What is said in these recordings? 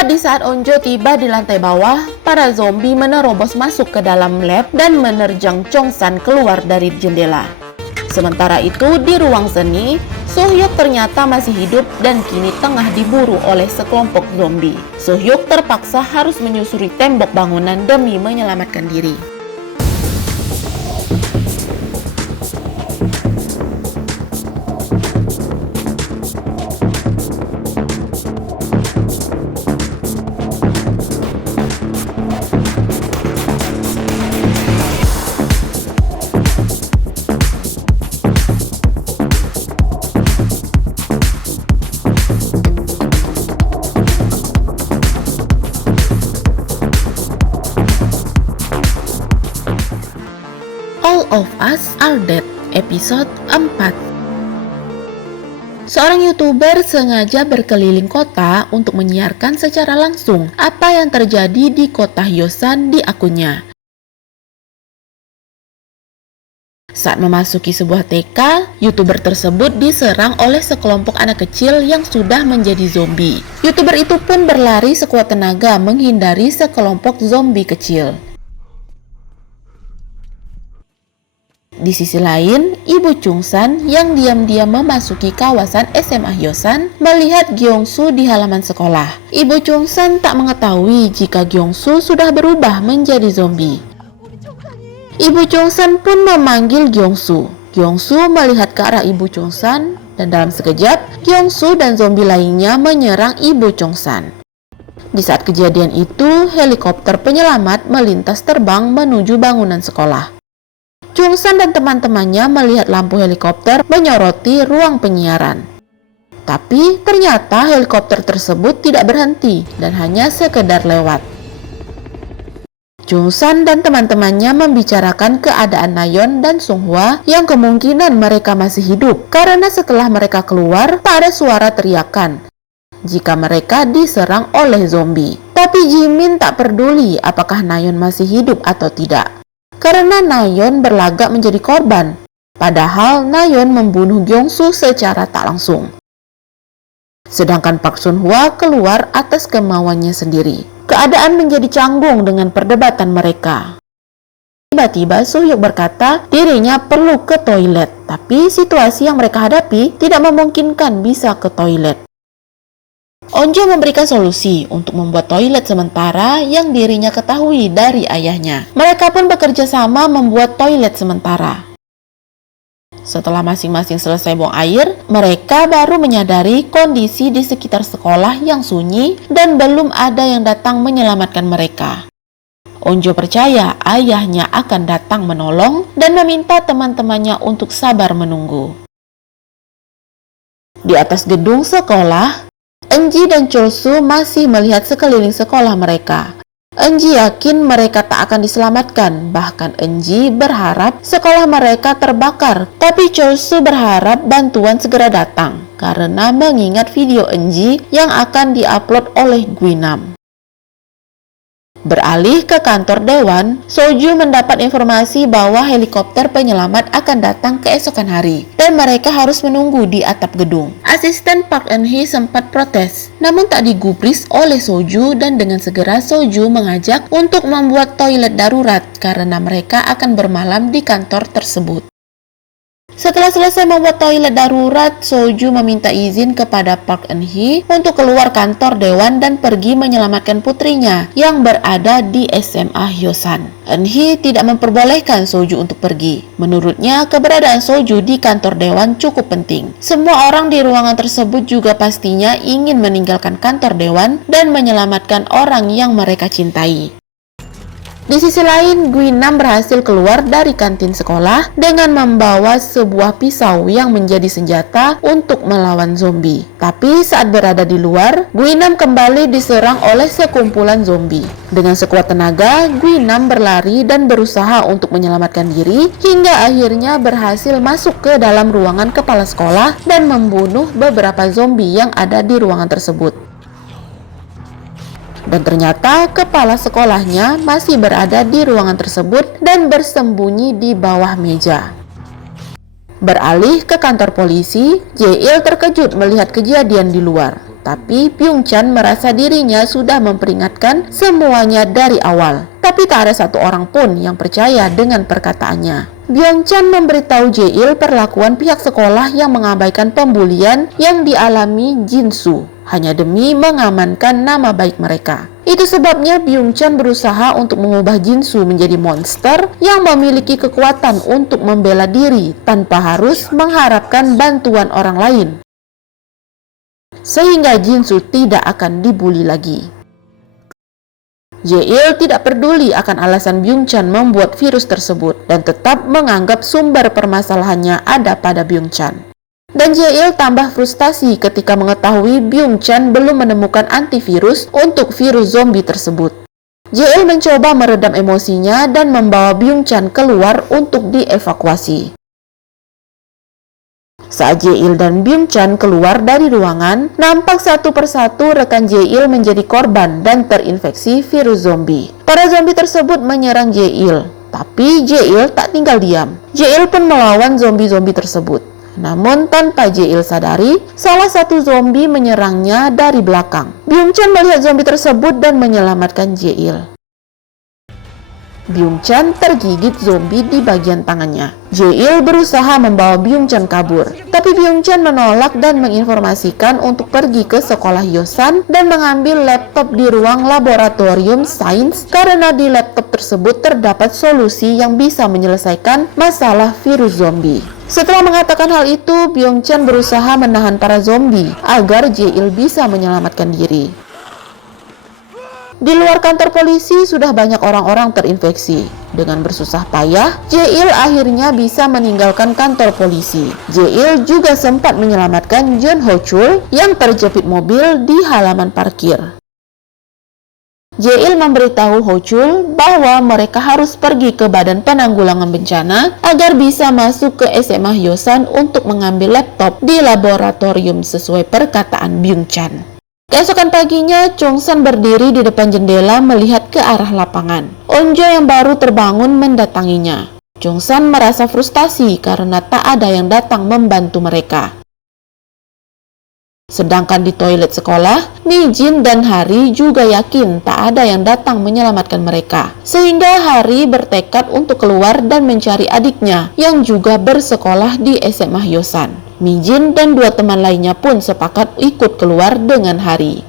Tepat di saat Onjo tiba di lantai bawah, para zombie menerobos masuk ke dalam lab dan menerjang Chong-san keluar dari jendela. Sementara itu, di ruang seni, So-hyuk ternyata masih hidup dan kini tengah diburu oleh sekelompok zombie. So-hyuk terpaksa harus menyusuri tembok bangunan demi menyelamatkan diri. All of Us Are Dead, episode 4. Seorang YouTuber sengaja berkeliling kota untuk menyiarkan secara langsung apa yang terjadi di kota Hyosan di akunnya. Saat memasuki sebuah TK, YouTuber tersebut diserang oleh sekelompok anak kecil yang sudah menjadi zombie. YouTuber itu pun berlari sekuat tenaga menghindari sekelompok zombie kecil. Di sisi lain, Ibu Chung-san yang diam-diam memasuki kawasan SMA Hyosan melihat Gyeong-su di halaman sekolah. Ibu Chung-san tak mengetahui jika Gyeong-su sudah berubah menjadi zombie. Ibu Chung-san pun memanggil Gyeong-su. Gyeong-su melihat ke arah Ibu Chung-san dan dalam sekejap, Gyeong-su dan zombie lainnya menyerang Ibu Chung-san. Di saat kejadian itu, helikopter penyelamat melintas terbang menuju bangunan sekolah. Chung-san dan teman-temannya melihat lampu helikopter menyoroti ruang penyiaran. Tapi ternyata helikopter tersebut tidak berhenti dan hanya sekedar lewat. Chung-san dan teman-temannya membicarakan keadaan Nayeon dan Sunghwa yang kemungkinan mereka masih hidup karena setelah mereka keluar tak ada suara teriakan jika mereka diserang oleh zombie. Tapi Jimin tak peduli apakah Nayeon masih hidup atau tidak. Karena Nayeon berlagak menjadi korban, padahal Nayeon membunuh Gyeong-su secara tak langsung. Sedangkan Park Sun-hwa keluar atas kemauannya sendiri. Keadaan menjadi canggung dengan perdebatan mereka. Tiba-tiba So-hyuk berkata dirinya perlu ke toilet, tapi situasi yang mereka hadapi tidak memungkinkan bisa ke toilet. Onjo memberikan solusi untuk membuat toilet sementara yang dirinya ketahui dari ayahnya. Mereka pun bekerja sama membuat toilet sementara. Setelah masing-masing selesai buang air, mereka baru menyadari kondisi di sekitar sekolah yang sunyi dan belum ada yang datang menyelamatkan mereka. Onjo percaya ayahnya akan datang menolong dan meminta teman-temannya untuk sabar menunggu. Di atas gedung sekolah, Enji dan Chol-su masih melihat sekeliling sekolah mereka. Enji yakin mereka tak akan diselamatkan, bahkan Enji berharap sekolah mereka terbakar. Tapi Chol-su berharap bantuan segera datang, karena mengingat video Enji yang akan diupload oleh Guinam. Beralih ke kantor dewan, Soju mendapat informasi bahwa helikopter penyelamat akan datang keesokan hari dan mereka harus menunggu di atap gedung. Asisten Park Eun-hee sempat protes, namun tak digubris oleh Soju dan dengan segera Soju mengajak untuk membuat toilet darurat karena mereka akan bermalam di kantor tersebut. Setelah selesai membuat toilet darurat, Soju meminta izin kepada Park Eun-hee untuk keluar kantor dewan dan pergi menyelamatkan putrinya yang berada di SMA Hyosan. Eun-hee tidak memperbolehkan Soju untuk pergi. Menurutnya, keberadaan Soju di kantor dewan cukup penting. Semua orang di ruangan tersebut juga pastinya ingin meninggalkan kantor dewan dan menyelamatkan orang yang mereka cintai. Di sisi lain, Guinam berhasil keluar dari kantin sekolah dengan membawa sebuah pisau yang menjadi senjata untuk melawan zombie. Tapi saat berada di luar, Guinam kembali diserang oleh sekumpulan zombie. Dengan sekuat tenaga, Guinam berlari dan berusaha untuk menyelamatkan diri hingga akhirnya berhasil masuk ke dalam ruangan kepala sekolah dan membunuh beberapa zombie yang ada di ruangan tersebut. Dan ternyata kepala sekolahnya masih berada di ruangan tersebut dan bersembunyi di bawah meja. Beralih ke kantor polisi, Jae-il terkejut melihat kejadian di luar. Tapi Byung-chan merasa dirinya sudah memperingatkan semuanya dari awal. Tapi tak ada satu orang pun yang percaya dengan perkataannya. Byung-chan memberitahu Jae-il perlakuan pihak sekolah yang mengabaikan pembulian yang dialami Jin-soo hanya demi mengamankan nama baik mereka. Itu sebabnya Byung-chan berusaha untuk mengubah Jin-soo menjadi monster yang memiliki kekuatan untuk membela diri tanpa harus mengharapkan bantuan orang lain, sehingga Jin-soo tidak akan dibuli lagi. Jae-il tidak peduli akan alasan Byung-chan membuat virus tersebut dan tetap menganggap sumber permasalahannya ada pada Byung-chan. Dan Jae-il tambah frustasi ketika mengetahui Byung-chan belum menemukan antivirus untuk virus zombie tersebut. Jae-il mencoba meredam emosinya dan membawa Byung-chan keluar untuk dievakuasi. Saat Jae-il dan Byung-chan keluar dari ruangan, nampak satu persatu rekan Jae-il menjadi korban dan terinfeksi virus zombie. Para zombie tersebut menyerang Jae-il, tapi Jae-il tak tinggal diam. Jae-il pun melawan zombie-zombie tersebut. Namun tanpa Jae-il sadari, salah satu zombie menyerangnya dari belakang. Byung-chan melihat zombie tersebut dan menyelamatkan Jae-il. Byung-chan tergigit zombie di bagian tangannya. Jae-il berusaha membawa Byung-chan kabur, tapi Byung-chan menolak dan menginformasikan untuk pergi ke sekolah Hyosan dan mengambil laptop di ruang laboratorium sains karena di laptop tersebut terdapat solusi yang bisa menyelesaikan masalah virus zombie. Setelah mengatakan hal itu, Byung-chan berusaha menahan para zombie agar Jae-il bisa menyelamatkan diri. Di luar kantor polisi sudah banyak orang-orang terinfeksi. Dengan bersusah payah, Jae-il akhirnya bisa meninggalkan kantor polisi. Jae-il juga sempat menyelamatkan Jeon Ho-chul yang terjepit mobil di halaman parkir. Jae-il memberitahu Ho-chul bahwa mereka harus pergi ke Badan Penanggulangan Bencana agar bisa masuk ke SMA Hyosan untuk mengambil laptop di laboratorium sesuai perkataan Byung-chan. Keesokan paginya, Chong-san berdiri di depan jendela melihat ke arah lapangan. Onjo yang baru terbangun mendatanginya. Chong-san merasa frustasi karena tak ada yang datang membantu mereka. Sedangkan di toilet sekolah, Mi-jin dan Hari juga yakin tak ada yang datang menyelamatkan mereka. Sehingga Hari bertekad untuk keluar dan mencari adiknya yang juga bersekolah di SMA Hyosan. Mi-jin dan dua teman lainnya pun sepakat ikut keluar dengan Hari.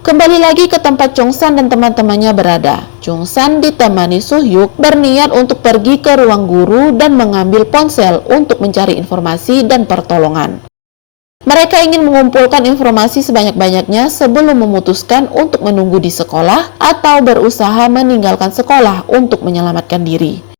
Kembali lagi ke tempat Chong-san dan teman-temannya berada. Chong-san ditemani Soo-hyuk berniat untuk pergi ke ruang guru dan mengambil ponsel untuk mencari informasi dan pertolongan. Mereka ingin mengumpulkan informasi sebanyak-banyaknya sebelum memutuskan untuk menunggu di sekolah atau berusaha meninggalkan sekolah untuk menyelamatkan diri.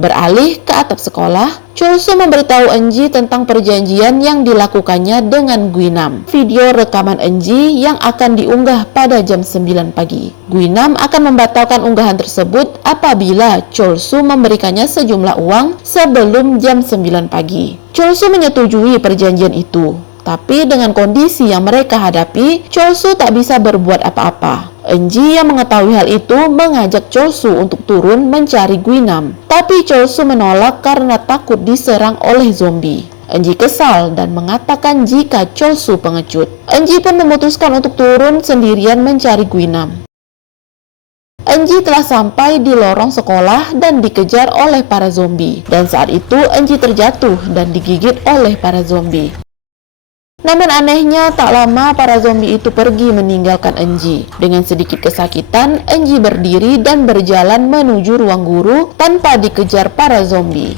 Beralih ke atap sekolah, Chol-soo memberitahu Eunji tentang perjanjian yang dilakukannya dengan Guinam. Video rekaman Eunji yang akan diunggah pada jam 9 pagi. Guinam akan membatalkan unggahan tersebut apabila Chol-soo memberikannya sejumlah uang sebelum jam 9 pagi. Chol-soo menyetujui perjanjian itu. Tapi dengan kondisi yang mereka hadapi, Chol-soo tak bisa berbuat apa-apa. Eunji yang mengetahui hal itu mengajak Chol-soo untuk turun mencari Guinam. Tapi Chol-soo menolak karena takut diserang oleh zombie. Eunji kesal dan mengatakan jika Chol-soo pengecut. Eunji pun memutuskan untuk turun sendirian mencari Guinam. Eunji telah sampai di lorong sekolah dan dikejar oleh para zombie. Dan saat itu Eunji terjatuh dan digigit oleh para zombie. Namun anehnya, tak lama para zombie itu pergi meninggalkan Eunji. Dengan sedikit kesakitan, Eunji berdiri dan berjalan menuju ruang guru tanpa dikejar para zombie.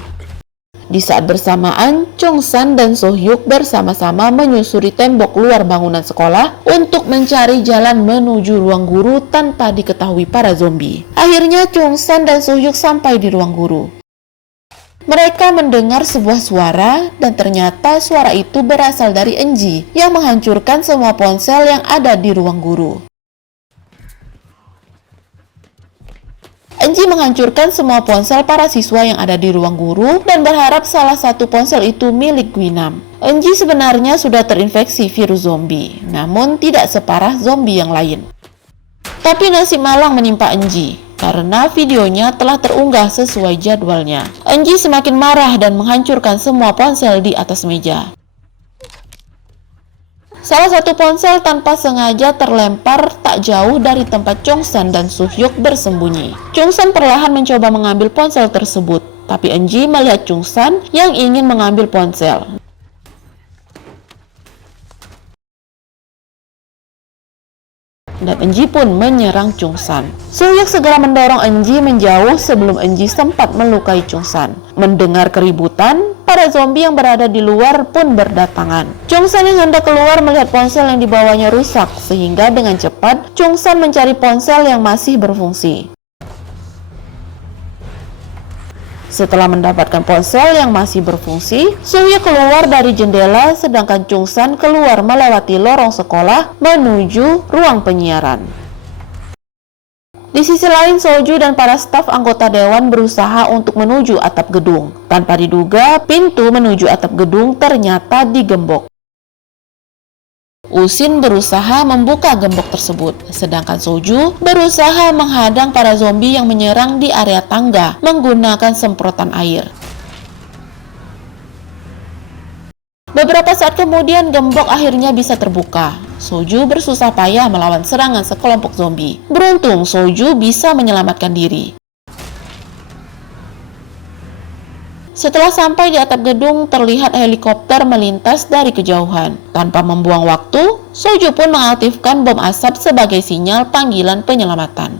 Di saat bersamaan, Chong-san dan Soo-hyuk bersama-sama menyusuri tembok luar bangunan sekolah untuk mencari jalan menuju ruang guru tanpa diketahui para zombie. Akhirnya Chong-san dan Soo-hyuk sampai di ruang guru. Mereka mendengar sebuah suara dan ternyata suara itu berasal dari Eunji yang menghancurkan semua ponsel yang ada di ruang guru. Eunji menghancurkan semua ponsel para siswa yang ada di ruang guru dan berharap salah satu ponsel itu milik Guinam. Eunji sebenarnya sudah terinfeksi virus zombie, namun tidak separah zombie yang lain. Tapi nasib malang menimpa Eunji. Karena videonya telah terunggah sesuai jadwalnya. Eunji semakin marah dan menghancurkan semua ponsel di atas meja. Salah satu ponsel tanpa sengaja terlempar tak jauh dari tempat Chongsan dan Suhyuk bersembunyi. Chongsan perlahan mencoba mengambil ponsel tersebut, tapi Eunji melihat Chongsan yang ingin mengambil ponsel. Dan Eunji pun menyerang Chongsan. Suhyuk segera mendorong Eunji menjauh sebelum Eunji sempat melukai Chongsan. Mendengar keributan, para zombie yang berada di luar pun berdatangan. Chongsan yang hendak keluar melihat ponsel yang dibawanya rusak, sehingga dengan cepat Chongsan mencari ponsel yang masih berfungsi. Setelah mendapatkan ponsel yang masih berfungsi, Suhyuk keluar dari jendela sedangkan Chongsan keluar melewati lorong sekolah menuju ruang penyiaran. Di sisi lain, Soju dan para staf anggota dewan berusaha untuk menuju atap gedung. Tanpa diduga, pintu menuju atap gedung ternyata digembok. Usin berusaha membuka gembok tersebut, sedangkan Soju berusaha menghadang para zombie yang menyerang di area tangga menggunakan semprotan air. Beberapa saat kemudian gembok akhirnya bisa terbuka. Soju bersusah payah melawan serangan sekelompok zombie. Beruntung Soju bisa menyelamatkan diri. Setelah sampai di atap gedung, terlihat helikopter melintas dari kejauhan. Tanpa membuang waktu, Soju pun mengaktifkan bom asap sebagai sinyal panggilan penyelamatan.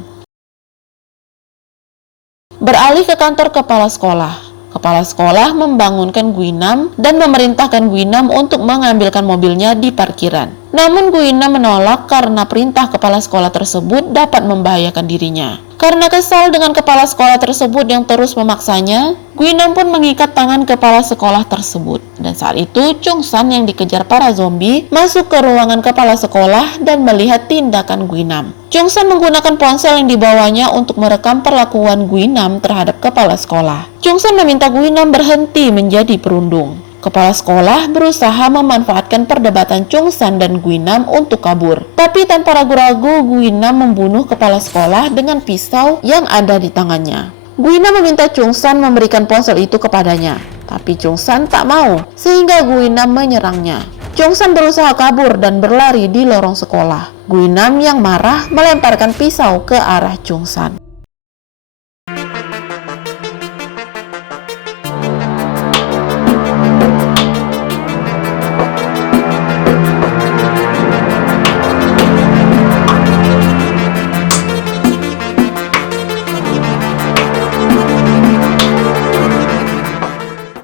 Beralih ke kantor kepala sekolah. Kepala sekolah membangunkan Guinam dan memerintahkan Guinam untuk mengambilkan mobilnya di parkiran. Namun Guinam menolak karena perintah kepala sekolah tersebut dapat membahayakan dirinya. Karena kesal dengan kepala sekolah tersebut yang terus memaksanya, Guinam pun mengikat tangan kepala sekolah tersebut. Dan saat itu Chongsan yang dikejar para zombie masuk ke ruangan kepala sekolah dan melihat tindakan Guinam. Chongsan menggunakan ponsel yang dibawanya untuk merekam perlakuan Guinam terhadap kepala sekolah. Chongsan meminta Guinam berhenti menjadi perundung. Kepala sekolah berusaha memanfaatkan perdebatan Chongsan dan Guinam untuk kabur. Tapi tanpa ragu-ragu, Guinam membunuh kepala sekolah dengan pisau yang ada di tangannya. Guinam meminta Chongsan memberikan ponsel itu kepadanya, tapi Chongsan tak mau, sehingga Guinam menyerangnya. Chongsan berusaha kabur dan berlari di lorong sekolah. Guinam yang marah melemparkan pisau ke arah Chongsan.